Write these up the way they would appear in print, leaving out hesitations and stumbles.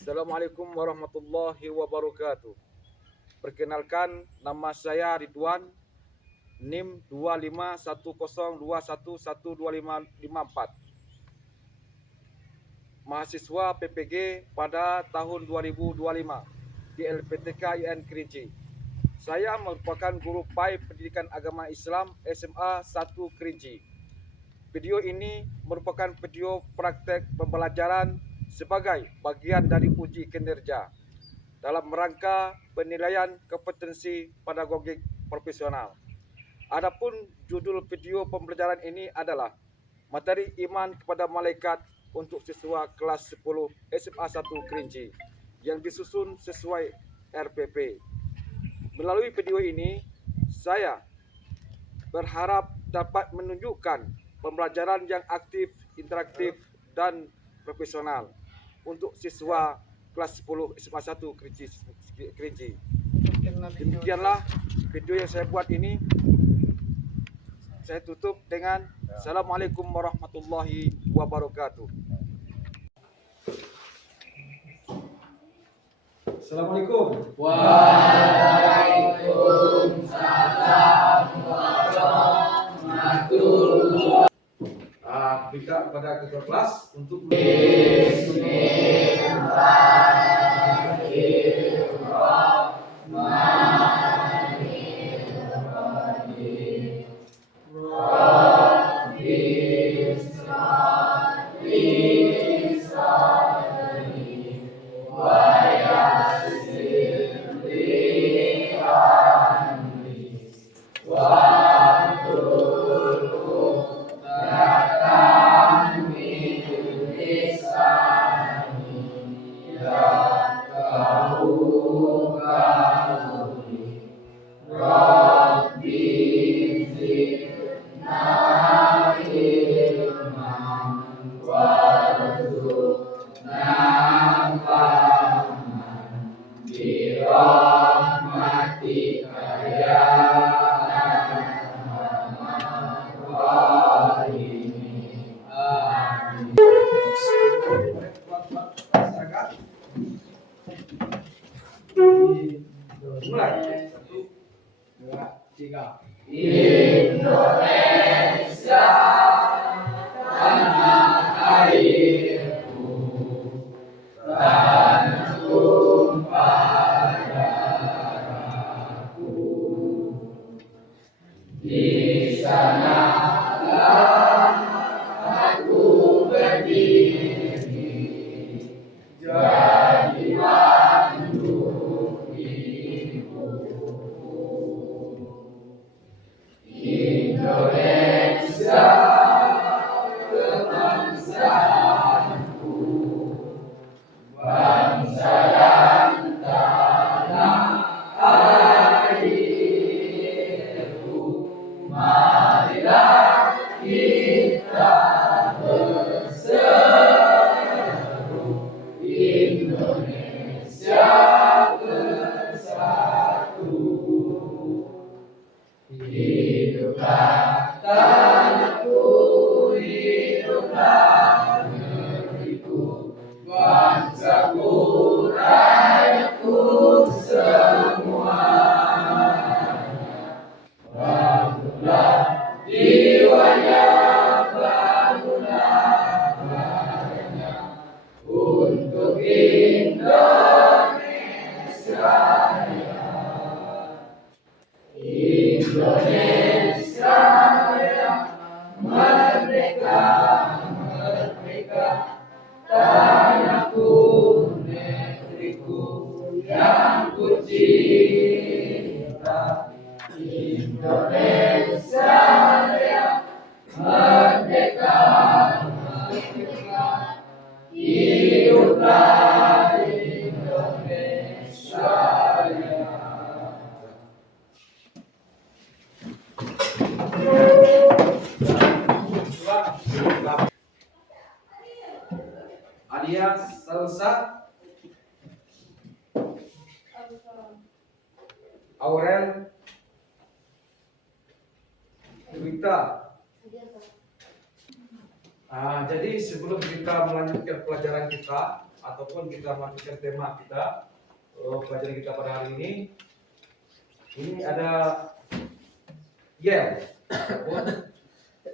Assalamualaikum warahmatullahi wabarakatuh. Perkenalkan, nama saya Ridwan, NIM 2510211254. Mahasiswa PPG pada tahun 2025 di LPTK IN Kerinci. Saya merupakan guru PAI Pendidikan Agama Islam SMA 1 Kerinci. Video ini merupakan video praktek pembelajaran sebagai bagian dari uji kinerja dalam rangka penilaian kompetensi pedagogik profesional. Adapun judul video pembelajaran ini adalah materi iman kepada malaikat untuk siswa kelas 10 SMA 1 Kerinci yang disusun sesuai RPP. Melalui video ini, saya berharap dapat menunjukkan pembelajaran yang aktif, interaktif, dan profesional untuk siswa kelas 10 SMA 1 Kerinci. Demikianlah video yang saya buat ini. Saya tutup dengan Assalamualaikum warahmatullahi wabarakatuh. Assalamualaikum. Waalaikumsalam warahmatullahi. Minta kepada ketua kelas untuk mulai. 1, 2, 3. Indonesia, tanah airku, tanah tumpah darahku. Di sanalah aku berdiri, jadi mandu ibuku. Indonesia, kebangsaanku, bangsa dan tanah airku. Marilah kita berseru, Indonesia bersatu. Hiduplah tanahku, hiduplah negeriku, bangsaku, rakyatku semuanya. Bangunlah jiwanya, bangunlah badannya untuk Indonesia. Indonesia yang merdeka, merdeka, tanahku, negeriku yang kucinta. Indonesia yang merdeka, merdeka, hiduplah Indonesia yang. Adia Salsa, Aurel, Wita. Jadi sebelum kita melanjutkan pelajaran kita, ataupun kita matikan tema kita pelajaran kita pada hari ini. Ini ada yel ataupun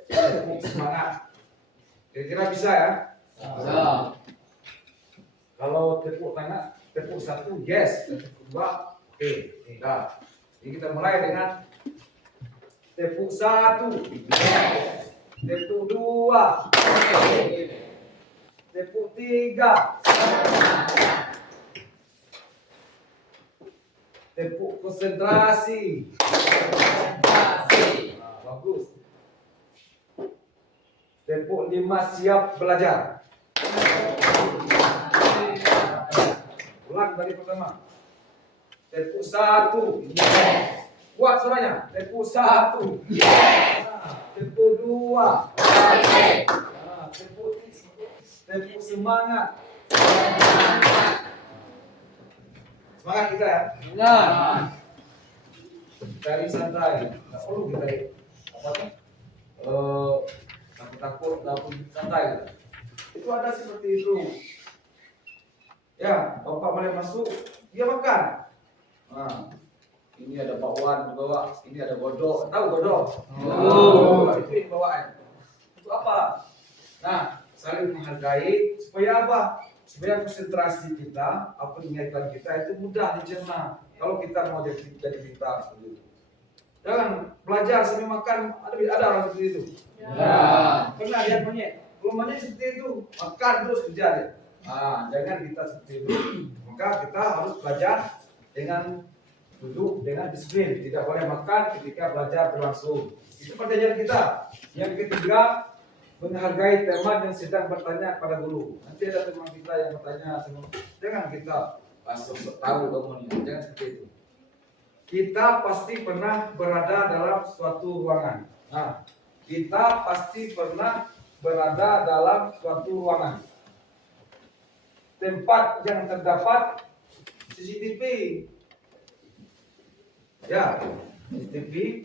tepuk semangat. Kira-kira bisa ya? Bisa. Kalau tepuk tangan, tepuk satu yes, tepuk dua oke. Nah, ini kita mulai dengan tepuk satu, yes. Tepuk dua, tepuk tiga, tepuk konsentrasi. Nah, bagus. Tepuk lima siap belajar. Ulang dari pertama. Tepuk satu. Yes. Kuat suaranya. Tepuk satu. Yes. Tepuk dua. Yes. Tepuk semangat. Semangat kita ya. Semangat. Cari santai. Nggak perlu kita apa tuh? Takut santai. Itu ada seperti itu. Ya, bapak boleh masuk, dia makan. Nah, ini ada bakwan di bawah, ini ada godok. Tahu godok? Oh. Itu yang bawaan. Itu apa? Nah, saling menghargai supaya apa? Supaya konsentrasi kita, apa ingatan kita itu mudah dicerna. Kalau kita mau jadi pintar seperti itu. Jangan belajar sambil makan. Ada orang seperti itu. Ya. Pernah lihat monyet? Kalau monyet seperti itu, makan terus kerja dia. Nah, jangan kita seperti itu. Maka kita harus belajar dengan duduk dengan disiplin. Tidak boleh makan ketika belajar berlangsung. Itu pelajaran kita. Yang ketiga, menghargai teman yang sedang bertanya kepada guru. Nanti ada teman kita yang bertanya, jangan kita sok tahu kamu ini. Jangan seperti itu. Kita pasti pernah berada dalam suatu ruangan. Nah, kita pasti pernah berada dalam suatu ruangan. Tempat yang terdapat CCTV. Ya, CCTV.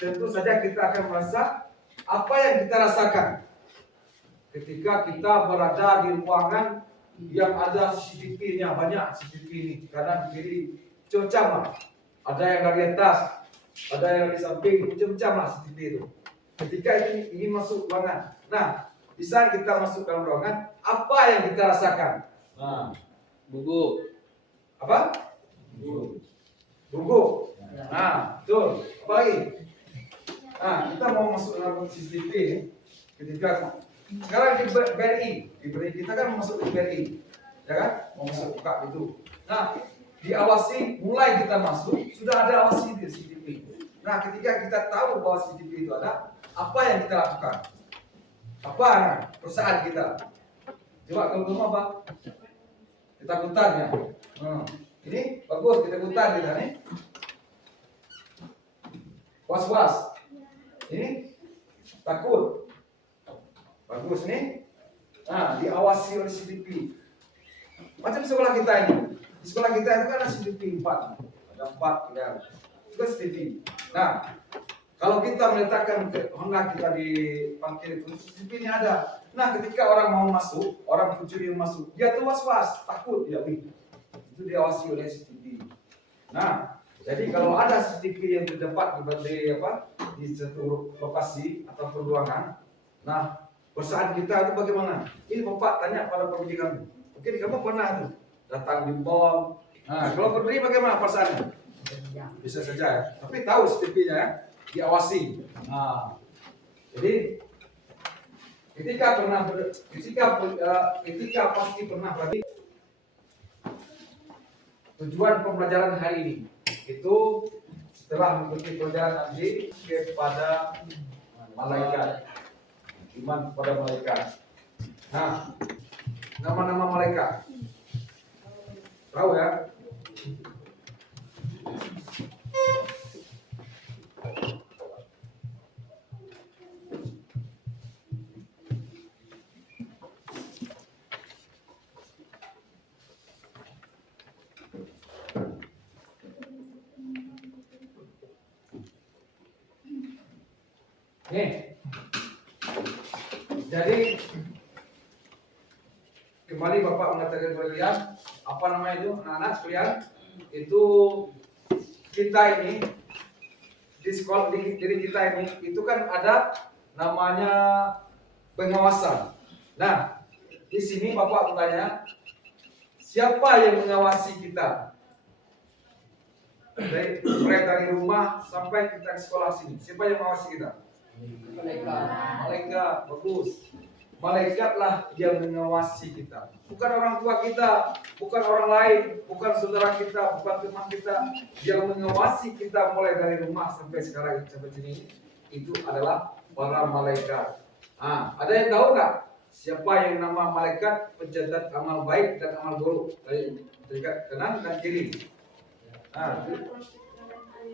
Tentu saja kita akan merasa apa yang kita rasakan ketika kita berada di ruangan yang ada CCTV-nya, banyak CCTV ini, kanan kiri, macam-macam. Ada yang dari atas, ada yang di samping, macam-macam lah CCTV itu. Ketika ini masuk ruangan. Nah, di saat kita masuk dalam ruangan, apa yang kita rasakan? Nah, Gugup. apa? Gugup. Nah, betul. Apa lagi? Nah, kita mau masuk dalam CCTV ini. Ketika sekarang di BRI, kita kan mau masuk di BRI, ya kan? Mau masuk buka itu. Nah, diawasi, mulai kita masuk, sudah ada awasi di CCTV. Nah, ketika kita tahu bahwa CCTV itu ada, apa yang kita lakukan? Apa perusahaan kita? Coba kalau kamu apa? Ketakutan ya. Ini bagus, ketakutan kita nih. Was-was. Ini takut. Bagus nih. Nah, diawasi oleh CCTV. Macam sekolah kita ini. Di sekolah kita itu kan ada CCTV 4. Ada 4 ya. Itu CCTV. Nah, kalau kita meletakkan Honda kita di parkir itu, CCTV ini ada. Nah, ketika orang mau masuk, orang pencuri yang masuk, dia tuh was-was, takut dia. Itu diawasi oleh CCTV. Nah, jadi kalau ada CCTV yang terdapat di satu lokasi atau ruangan, nah perusahaan kita itu bagaimana? Ini bapak tanya pada pemilik kamu. Mungkin kamu pernah tuh datang di mall. Nah, kalau berdiri bagaimana perasaannya? Bisa saja ya. Tapi tahu CCTV-nya ya, diawasi. Nah, jadi ketika pasti pernah berarti tujuan pembelajaran hari ini itu setelah mengikuti pelajaran nanti kepada malaikat, iman kepada malaikat. Nah, nama-nama malaikat tahu ya? Nih, jadi kembali Bapak mengatakan kepada kalian, apa namanya itu anak-anak sekalian, itu kita ini di sekolah di diri kita ini itu kan ada namanya pengawasan. Nah, di sini Bapak bertanya, siapa yang mengawasi kita? Mulai dari rumah sampai kita ke sekolah sini, siapa yang mengawasi kita? Malaikat, bagus. Malaikatlah yang mengawasi kita, bukan orang tua kita, bukan orang lain, bukan saudara kita, bukan teman kita. Yang mengawasi kita mulai dari rumah sampai sekarang sampai sini itu adalah para malaikat. Ada yang tahu nggak siapa yang nama malaikat pencatat amal baik dan amal buruk dari dekat kanan dan kiri?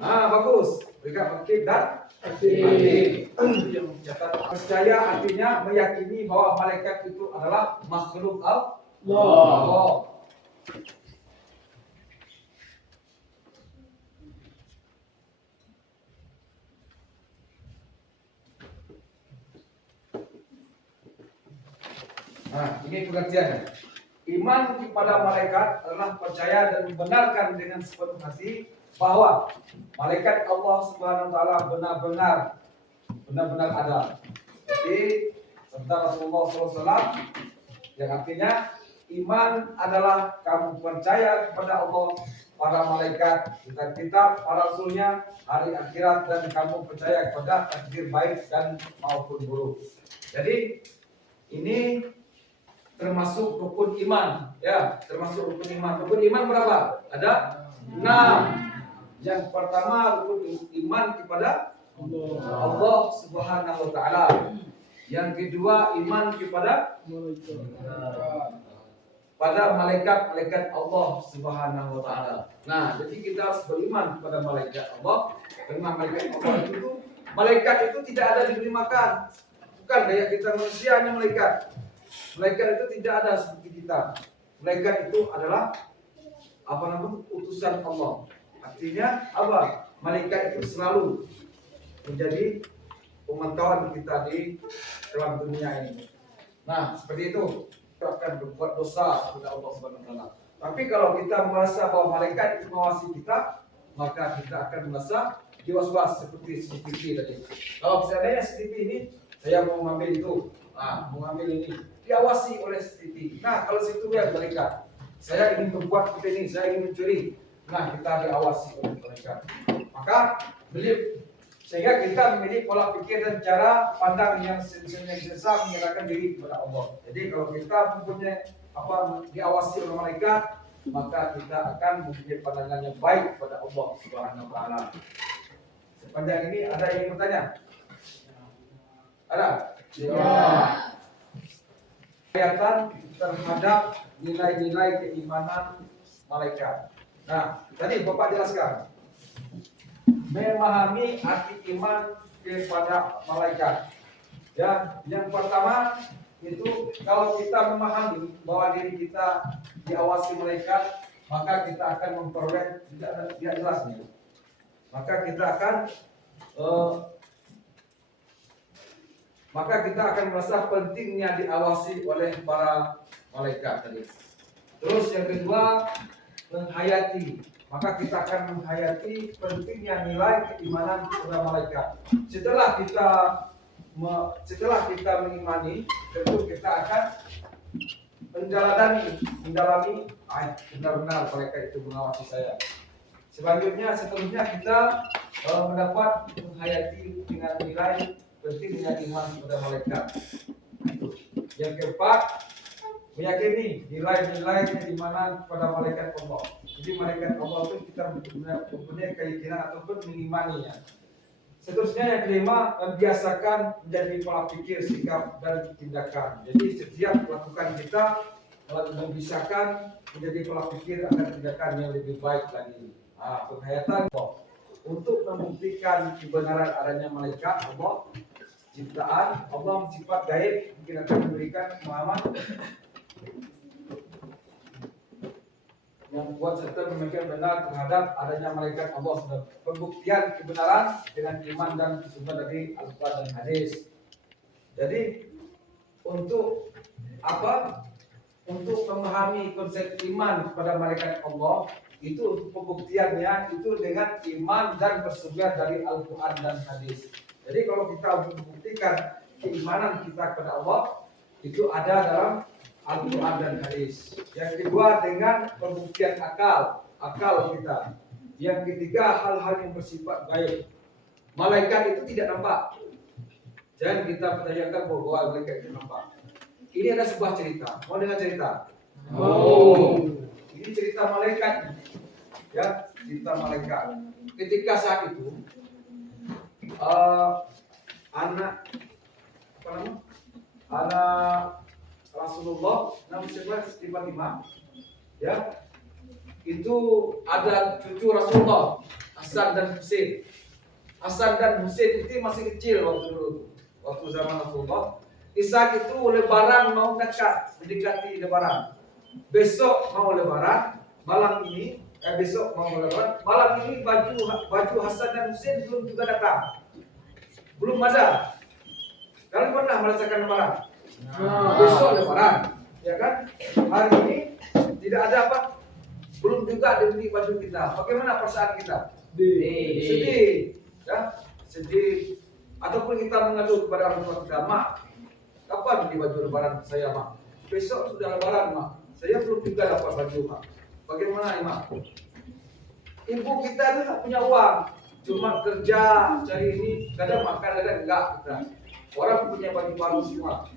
Bagus. Berikan aktif dan aktif. Yang mencatat percaya artinya meyakini bahwa malaikat itu adalah makhluk Allah. Ini pengertiannya. Iman kepada malaikat adalah percaya dan membenarkan dengan sepenuh hati bahwa malaikat Allah Subhanahu wa taala benar-benar ada. Jadi sabda Rasulullah SAW yang artinya iman adalah kamu percaya kepada Allah, para malaikat, kitab-kitab, para rasulnya, hari akhirat, dan kamu percaya kepada takdir baik dan maupun buruk. Jadi ini termasuk rukun iman, ya, termasuk rukun iman. Rukun iman berapa? Ada 6. Yang pertama rukun iman kepada Allah Subhanahu wa taala. Yang kedua iman kepada malaikat Allah Subhanahu wa taala. Nah, jadi kita harus beriman kepada malaikat Allah. Karena malaikat itu tidak ada diberi makan. Bukan kayak kita manusia hanya malaikat. Malaikat itu tidak ada seperti kita. Malaikat itu adalah utusan Allah. Artinya apa? Malaikat itu selalu menjadi pemantauan kita di dalam dunia ini. Nah, seperti itu. Kita akan berbuat dosa kepada Allah Subhanahu wa taala. Tapi kalau kita merasa bahwa malaikat itu mengawasi kita, maka kita akan merasa was-was seperti CCTV tadi. Kalau seandainya CCTV ini saya mau mengambil itu, mau mengambil ini, diawasi oleh CCTV. Nah, kalau situ yang malaikat, saya ingin berbuat seperti ini, saya ingin mencuri. Nah, kita diawasi oleh malaikat. Maka sehingga kita memiliki pola pikir dan cara pandang yang sesat menyerahkan diri kepada Allah. Jadi kalau kita mempunyai diawasi oleh malaikat, maka kita akan mempunyai pandangan yang baik kepada Allah Subhanahu wa taala. Sepanjang ini ada yang bertanya? Ada? Ya. Kelihatan terhadap nilai-nilai keimanan malaikat. Nah, tadi Bapak jelaskan. Memahami arti iman kepada malaikat. Ya, yang pertama itu kalau kita memahami bahwa diri kita diawasi malaikat, maka kita akan memperoleh tidak jelasnya. Maka kita akan merasa pentingnya diawasi oleh para malaikat tadi. Terus yang kedua, menghayati. Maka kita akan menghayati pentingnya nilai keimanan kepada malaikat. Setelah kita mengimani, tentu kita akan mendalami benar-benar malaikat itu mengawasi saya. Selanjutnya kita mendapat menghayati dengan nilai pentingnya iman kepada malaikat. Yang keempat, meyakini nilai-nilai keimanan kepada malaikat Allah. Jadi malaikat Allah itu kita mempunyai keyakinan ataupun mengimaninya. Seterusnya yang kelima, membiasakan menjadi pola pikir, sikap, dan tindakan. Jadi setiap lakukan kita membiasakan menjadi pola pikir akan tindakan yang lebih baik lagi. Penghayatan untuk membuktikan kebenaran adanya malaikat Allah, ciptaan Allah, sifat gaib, mungkin akan memberikan pemahaman yang kuat serta memikirkan benar terhadap adanya malaikat Allah. Sudah pembuktian kebenaran dengan iman dan sumber dari Al-Quran dan hadis. Jadi untuk untuk memahami konsep iman kepada malaikat Allah itu untuk pembuktiannya itu dengan iman dan bersumber dari Al-Quran dan hadis. Jadi kalau kita untuk membuktikan keimanan kita kepada Allah itu ada dalam Al-Quran dan hadis. Yang kedua dengan pembuktian akal kita. Yang ketiga hal-hal yang bersifat gaib. Malaikat itu tidak nampak. Jangan kita pertanyakan bahwa malaikat itu nampak. Ini ada sebuah cerita. Mau dengar cerita? Oh. Ini cerita malaikat. Ya, cerita malaikat. Ketika saat itu anak Rasulullah namanya Fatimah, ya, itu ada cucu Rasulullah Hasan dan Husain. Hasan dan Husain itu masih kecil waktu zaman Rasulullah. Ishak itu lebaran mau mendekati lebaran. Besok mau lebaran, malam ini besok mau lebaran, malam ini baju Hasan dan Husain belum juga datang. Belum ada. Kalian pernah merasakan lebaran? Besok lebaran, ya kan? Hari ini tidak ada apa? Belum juga dibeli baju kita. Bagaimana perasaan kita? Sedih, ya? Sedih. Ataupun kita mengadu kepada orang tua kita, Mak, kapan beli baju lebaran saya, Mak? Besok sudah lebaran, Mak. Saya belum juga dapat baju, Mak. Bagaimana nih, Mak? Ibu kita itu tak punya uang, cuma kerja cari ini, kadang makan, kadang enggak kita. Orang punya baju baru semua,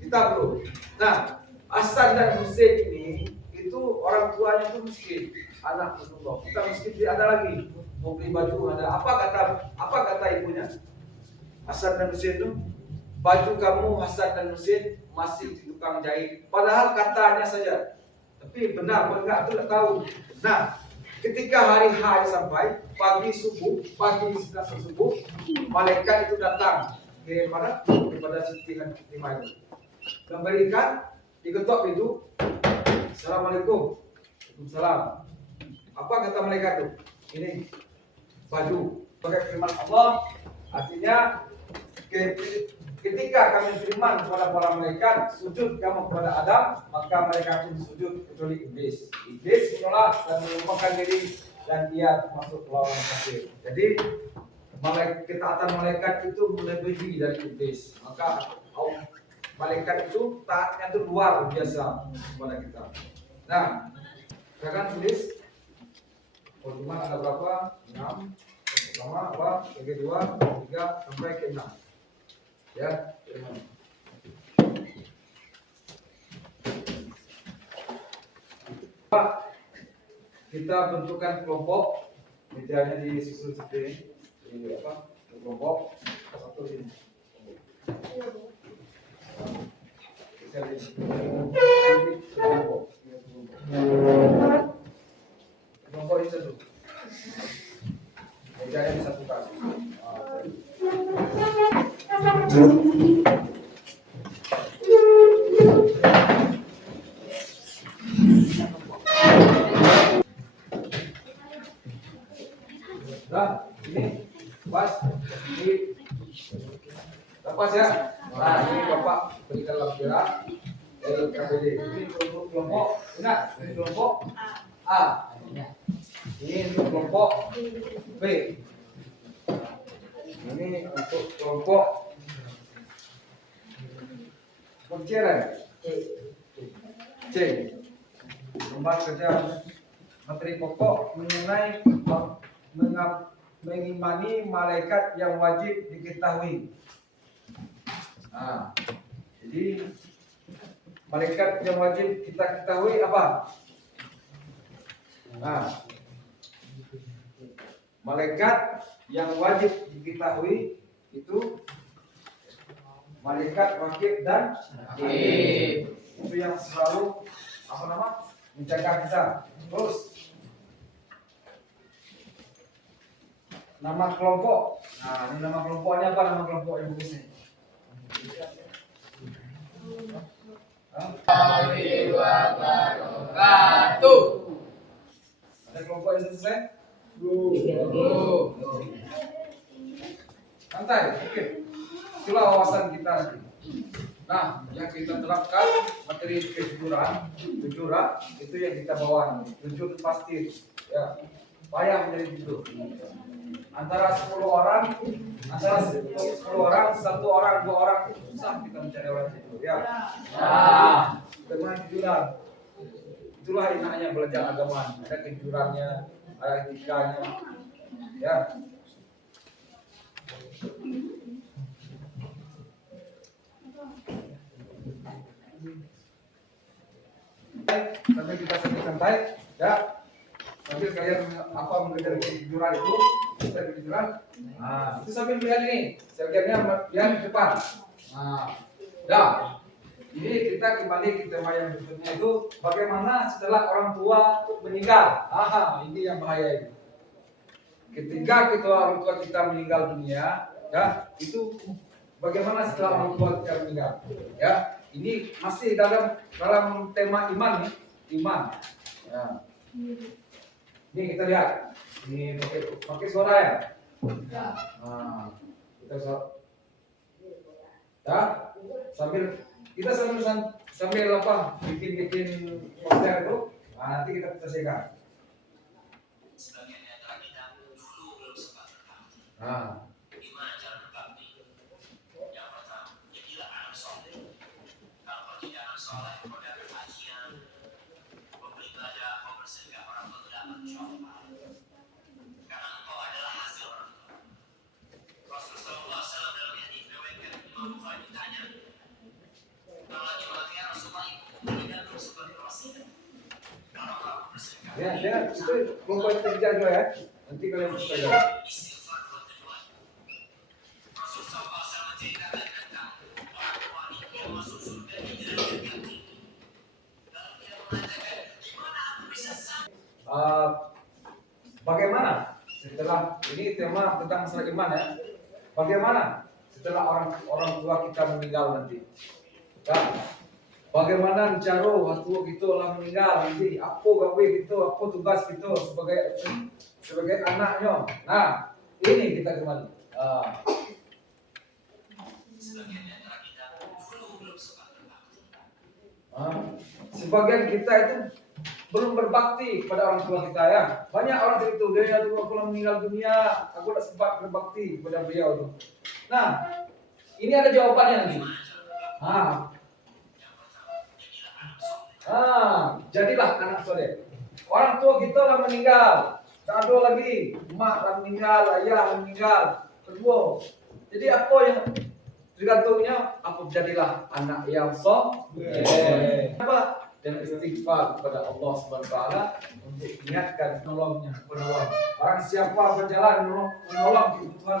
kita belum. Nah, Hasan dan Husain ini itu orang tuanya itu miskin, anak Rasulullah. Kita miskin, tidak ada lagi mau beli baju, ada. Apa kata ibunya? Hasan dan Husain itu, baju kamu Hasan dan Husain masih di tukang jahit. Padahal katanya saja, tapi benar atau enggak itu tidak tahu. Nah, ketika hari H sampai pagi setelah subuh, malaikat itu datang kepada Siti Fatimah itu, memberikan, diketok pintu. Assalamualaikum. Waalaikumsalam. Apa kata malaikat itu? Ini baju pakai firman Allah, artinya ketika kami beriman kepada para malaikat, sujud kamu kepada Adam, maka mereka pun sujud kecuali iblis. Iblis menolak dan melupakan diri dan ia termasuk lawan kafir. Jadi ketaatan malaikat itu melebihi dari iblis. Maka malaikat itu taatnya itu luar biasa kepada kita. Nah, silakan tulis. Volume ada berapa? 6. Pertama apa? Yang kedua, 3 sampai ke 6. Ya. Pak, kita bentukkan kelompok. Mejanya disusun seperti ini. Kelompok satu ini. Kelompok ini satu. Mejanya disatukan. Nah, ini pas ini lepas ya. Nah, ini Bapak berikan lampiran dari KPD. Ini untuk kelompok, ingat, ini kelompok A. Ini untuk kelompok B. Ini untuk kelompok C. Lembar kerja materi pokok mengenai mengimani malaikat yang wajib diketahui. Nah, jadi malaikat yang wajib kita ketahui apa? Nah, malaikat yang wajib diketahui itu malaikat rakib dan atid. Itu yang selalu menjaga kita. Terus nama kelompok. Nah, ini nama kelompoknya apa? Nama kelompok yang bagusnya? Ada kelompok yang selesai? Santai, oke. Itulah wawasan kita nanti. Nah, yang kita terapkan materi kejujuran itu yang kita bawa, jujur pasti, ya, payah menjadi jujur. Antara 10 orang, satu orang, dua orang itu susah kita mencari orang jujur, ya. Nah, dengan kejujuran, itulah enaknya belajar agama. Ada kejujurannya, ada etikanya, ya. Sampai kita santai, ya. Sambil kalian mengejar kejujuran itu, kejujuran. Nah, itu sambil melihat ini, sebagiannya yang di depan. Nah, ya. Ini kita kembali ke tema yang berikutnya itu bagaimana setelah orang tua meninggal. Ini yang bahaya ini. Ketika orang tua kita meninggal dunia, ya, itu bagaimana setelah orang tua kita meninggal, ya. Ini masih dalam tema iman nih, iman. Ya. Ini kita lihat, ini pakai suara ya. Nah, kita ya, kita sambil apa? Bikin poster itu. Nah, nanti kita selesaikan. Nah. Gimana cara berbakti? Yang pertama, jadilah anak soleh. Kalau tidak anak soleh, kau dapat kajian, kau beribadah, kau bersedekah, orang tua tidak akan insyaAllah. Karena engkau adalah hasil orang tua. Rasulullah SAW dalam hadis riwayat Imam Bukhari ditanya, kalau lagi mengatakan Rasulullah ibu meninggal belum sebagai wasiat. Kalau kamu bersedekah, Ya, itu kelompok kerja juga ya. Nanti kalian bisa lihat. Bagaimana setelah ini tema tentang masalah iman ya? Bagaimana setelah orang tua kita meninggal nanti? Ya, bagaimana cara waktu kita lah meninggal nanti? Apa gawe kita? Apa tugas kita sebagai anaknya? Nah, ini kita kembali. Sebagian kita itu belum berbakti pada orang tua kita ya. Banyak orang itu dia dulu aku meninggal dunia, aku tidak sempat berbakti kepada beliau itu. Nah, ini ada jawabannya nanti. Jadilah anak soleh. Orang tua kita lah meninggal, tak ada lagi, emak lah meninggal, ayah lah meninggal, kedua. Jadi apa yang tergantungnya? Apa jadilah anak yang soleh. Apa? Dan istighfar kepada Allah Subhanahu wa taala untuk niatkan menolongnya, menolong. Barang siapa berjalan menolong kebutuhan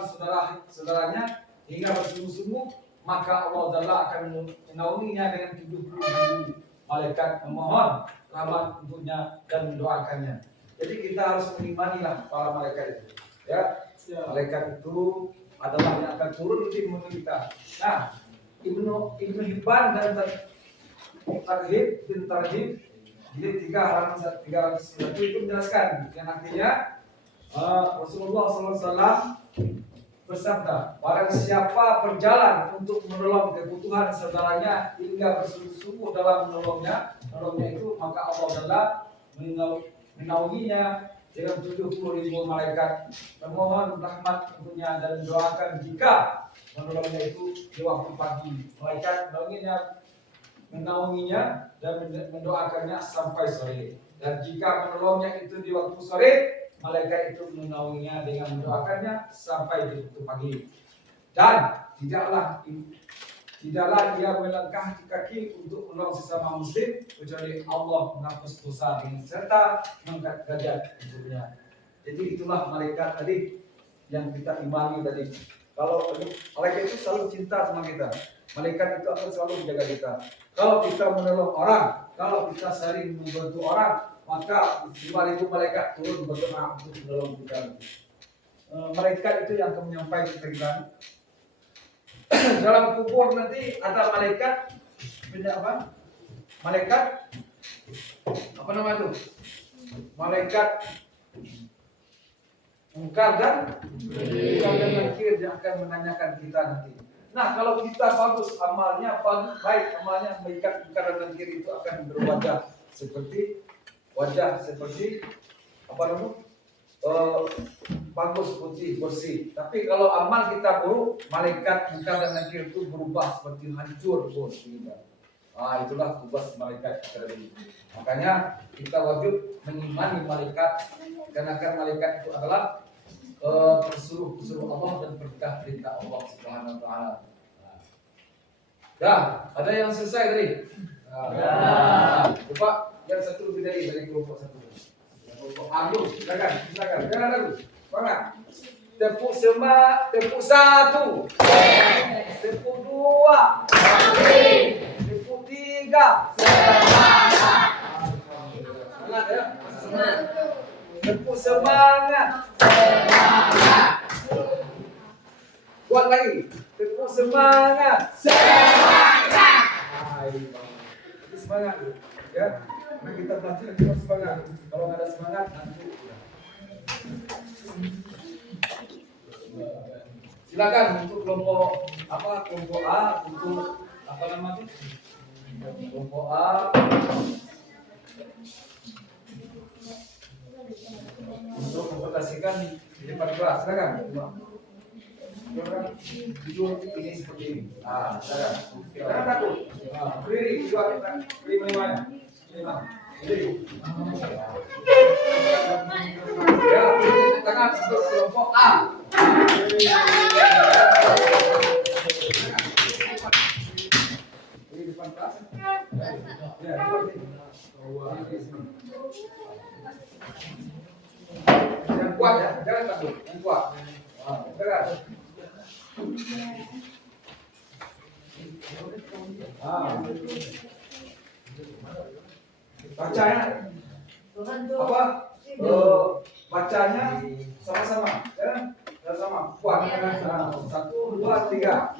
saudaranya hingga bersungguh-sungguh, maka Allah Taala akan menaunginya dengan 70.000 malaikat memohon rahmat untuknya dan mendoakannya. Jadi kita harus mengimanilah para malaikat itu. Ya, malaikat itu adalah yang akan turun di mulut kita. Nah, Ibnu Hibban dan Tarhib jadi 391 itu menjelaskan yang artinya Rasulullah SAW bersabda, barang siapa berjalan untuk menolong kebutuhan saudaranya hingga bersungguh-sungguh dalam menolongnya itu, maka Allah Taala menaunginya dengan 70.000 malaikat memohon rahmat untuknya dan mendoakan jika menolongnya itu di waktu pagi. Malaikat menaunginya dan mendoakannya sampai sore. Dan jika menolongnya itu di waktu sore, malaikat itu menaunginya dengan mendoakannya sampai di waktu pagi. Dan tidaklah ia melangkah kaki untuk menolong sesama muslim kecuali Allah menghapus dosa dengan serta mengangkat derajat untuknya. Jadi itulah malaikat tadi yang kita imani tadi. Kalau malaikat itu selalu cinta sama kita, malaikat itu akan selalu menjaga kita. Kalau kita menolong orang, kalau kita sering membantu orang, maka 5.000 malaikat turun berdoa untuk menolong kita. Malaikat itu yang akan menyampaikan kepada kita. Dalam kubur nanti ada malaikat, Malaikat apa nama itu? Malaikat Mungkar dan Nakir yang akan menanyakan kita nanti. Nah, kalau kita bagus amalnya, baik amalnya, mengikat kanan dan kiri itu akan berwajah seperti apa namanya? Bagus, putih, bersih. Tapi kalau amal kita buruk, malaikat kanan dan kiri itu berubah seperti hancur pun. Itulah tugas malaikat kita ini. Makanya kita wajib mengimani malaikat, karena malaikat itu adalah pesuruh Allah dan perintah Allah Subhanahu wa taala. Dah, ada yang selesai tadi? Coba yang satu lebih dari kelompok satu. Kelompok Agung, silakan. Jangan ragu. Semangat. Tepuk satu. Tepuk dua. Tepuk tiga. Semangat ya. Tepuk semangat. Kuat lagi. Tepuk semangat. Semangat. Ya. Nah, kita belajar kita semangat. Kalau nggak ada semangat nanti. Silakan untuk kelompok A untuk apa namanya? Kelompok A untuk mempresentasikan di depan kelas. Silakan. Jujur ini seperti ini. Silakan. Jangan takut. Berdiri, berdiri lima. Berdiri. Ya, berdiri tangan untuk kelompok A. Ini depan kelas. Ya, yang kuat ya, jangan takut, yang kuat. Gerak. Bacanya apa? Bacanya sama-sama, ya? Sama, kuat. 1, 2, 3.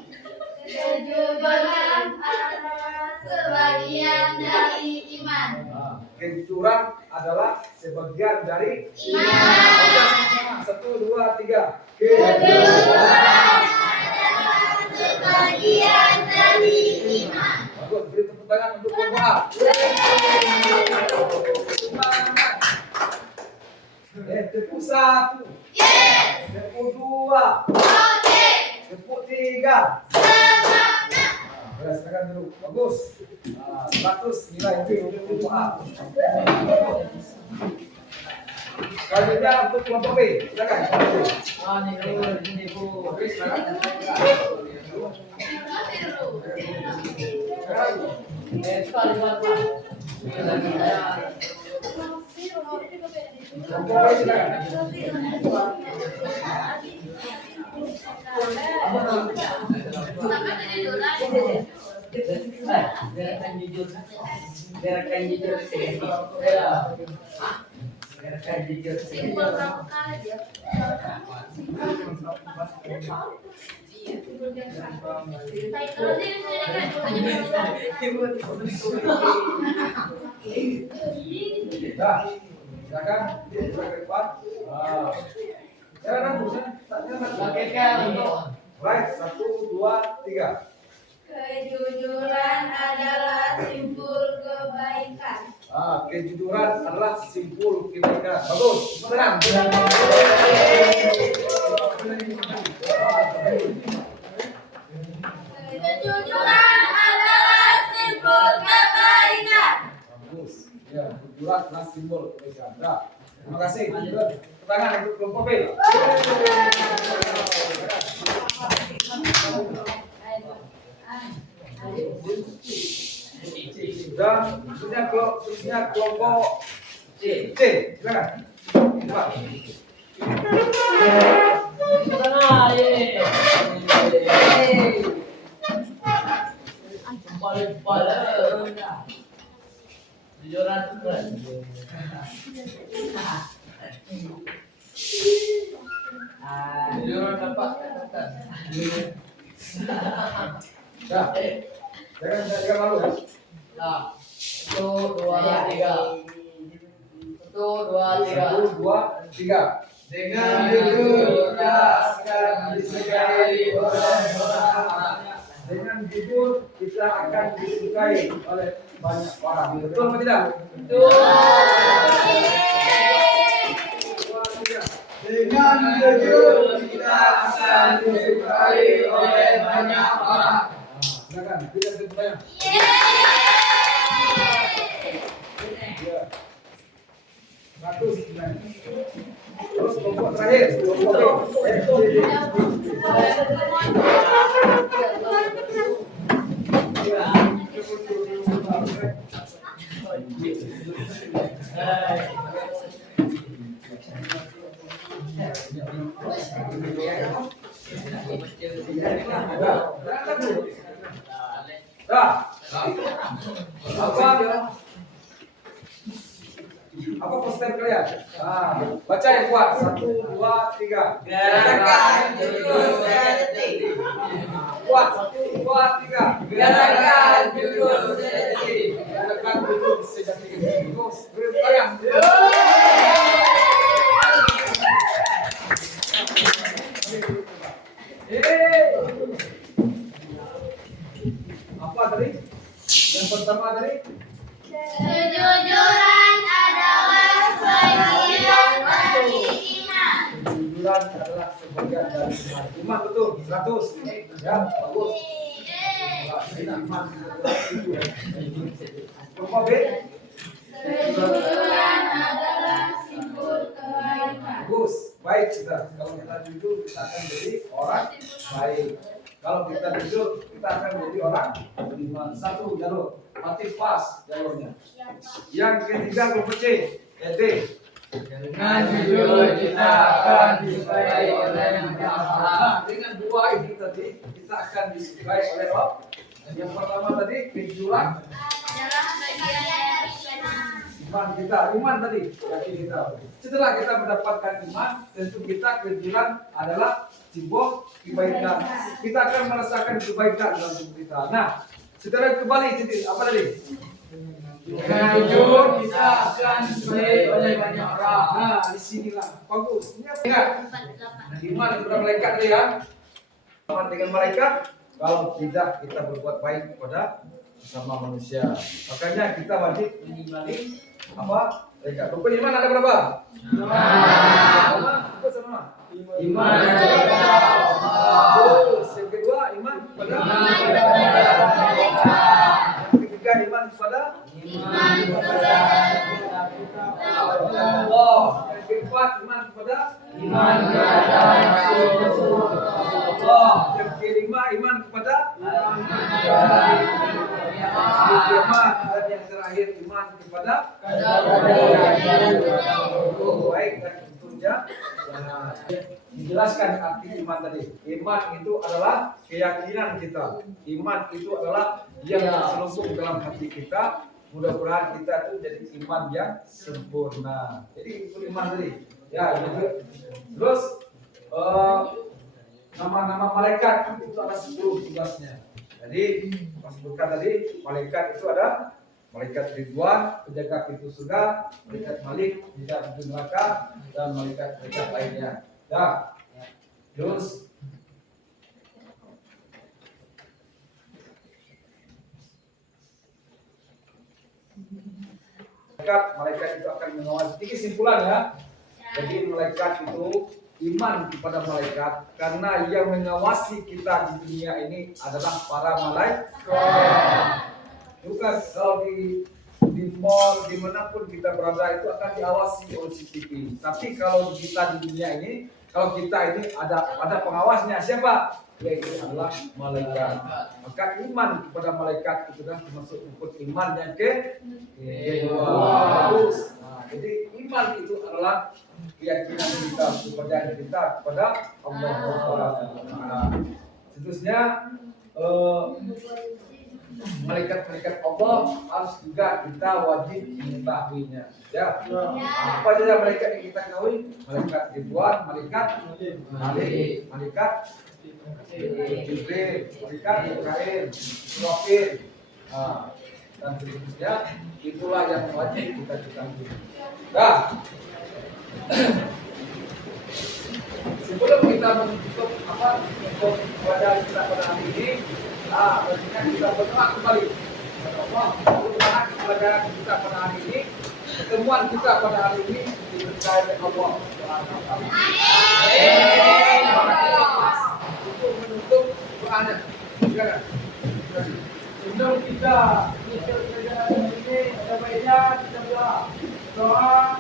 Kejujuran adalah sebagian dari iman. Kejujuran adalah sebagian dari Iman. Baca sama-sama. 1, 2, 3. Kejujuran adalah sebagian dari iman. Bagus, beri tepuk tangan untuk kelompok A. Semangat. Tepuk 1. Tepuk 2. Tepuk 3. Semangat. Silakan dulu. Bagus. 100 nilai untuk kelompok A. Selanjutnya untuk kelompok B. Silakan. Kelompok B silakan. Simpel berapa kali dia? Dah. Silakan. Silakan ke depan. Jangan ragu. Baik, 1, 2, 3. Kejujuran adalah simpul kebaikan. Kejujuran adalah simpul kebaikan. Bagus. Tenang. Kejujuran adalah simpul kebaikan. Bagus. Ya, kejujuran adalah simbol kebaikan. Dah. Terima kasih. Tangan untuk kelompok B. Sudah kelompok C. Silakan. Coba. Dah. Jangan malu ya. 1, 2, 3. 1, 2, 3. 1, 2, 3. Dengan jujur kita akan disukai oleh orang. Dengan jujur kita akan disukai oleh banyak orang. Betul atau tidak? Dengan jujur kita akan disukai oleh banyak orang. Silakan, kita bertanya. Ya. 100. Terus kelompok terakhir, kelompok B. Apa poster kalian? Baca yang kuat. 1, 2, 3. Gerakan jujur sejati. Kuat. 1, 2, 3. Gerakan jujur sejati. Gerakan jujur sejati. Terus bertayang. Apa tadi? Yang pertama tadi? Kejujuran adalah bagian dari iman. Kejujuran adalah sebagian dari iman. Iman betul, 100. Ya, bagus. Iman. Kelompok B. Kejujuran adalah simbol kebaikan. Bagus, baik kita. Kalau kita jujur, kita akan jadi orang baik. Kalau kita jujur, kita akan jadi orang beriman. 1 jalur, mati pas jalurnya. Yang ketiga kelompok C, D. Dengan jujur kita akan disukai oleh banyak orang. Dengan 2 ini tadi kita akan disukai oleh Allah. Yang pertama tadi kejujuran Adalah bagian dari iman. iman kita, iman tadi yakin kita. Setelah kita mendapatkan iman, tentu kita kejujuran adalah simbol kebaikan. Kita akan merasakan kebaikan dalam tubuh kita. Nah, setelah kembali jadi apa tadi? Dengan jujur kita akan disukai oleh banyak orang. Nah, disinilah bagus. Ini apa? Ingat, iman kepada malaikat tadi ya. Iman dengan malaikat. Kalau tidak kita berbuat baik kepada sesama manusia. Makanya kita wajib mengimani apa? Malaikat. Rukun iman ada berapa? Apa sama? Iman kepada Allah. Yang kedua iman kepada yang ketiga iman kepada Allah. Yang keempat iman kepada Allah. Yang kelima iman kepada yang kelima dan yang terakhir iman kepada baik dan tentunya dijelaskan arti iman tadi. Iman itu adalah keyakinan kita. Iman itu adalah yang terselubung dalam hati kita. Mudah-mudahan kita itu jadi iman yang sempurna. Jadi itu iman tadi. Ya, gitu. Terus nama-nama malaikat itu ada 10 tugasnya. Jadi pas sebutkan tadi malaikat itu ada malaikat Ridwan, penjaga pintu surga, malaikat Malik, penjaga pintu neraka, dan malaikat lainnya. Ya. Terus malaikat itu akan mengawasi. Ini kesimpulan ya. Jadi malaikat itu iman kepada malaikat karena yang mengawasi kita di dunia ini adalah para malaikat. Juga kalau di mall dimanapun kita berada itu akan diawasi oleh CCTV. Tapi kalau kita di dunia ini, kalau kita ini ada pengawasnya siapa? Yaitu adalah malaikat. Maka iman kepada malaikat itu adalah termasuk rukun iman yang kedua. Nah, jadi iman itu adalah keyakinan kita, kepercayaan kita kepada Allah Taala. Seterusnya malaikat-malaikat Allah harus juga kita wajib mengetahuinya. Ya. Apa saja malaikat yang kita ketahui? Malaikat Ridwan, malaikat Malik, malaikat Jibril, malaikat Mikail, Israfil, dan seterusnya. Itulah yang wajib kita ketahui. Dah. Sebelum kita menutup untuk pelajaran kita pada hari ini, pastinya kita berdoa kembali. Mudah-mudahan pelajaran kita pada hari ini, pertemuan kita pada hari ini diberkahi oleh Allah. Untuk menutup doanya, silakan. Sebelum kita tutup pelajaran ini, ada baiknya kita doa. Doa,